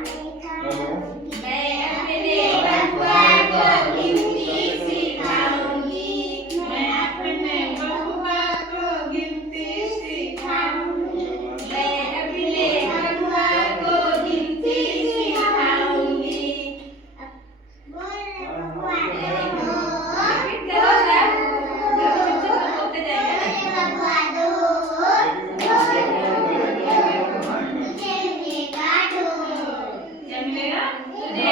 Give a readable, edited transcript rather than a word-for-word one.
मैं अपने बबुआ को गिनती सिखाऊंगी। मैं अपने बबुआ को गिनती सिखाऊंगी। मैं अपने बबुआ को गिनती सिखाऊंगी। रिपीट करो सर। बोलते जाएंगे क्या मिलेगा तुझे?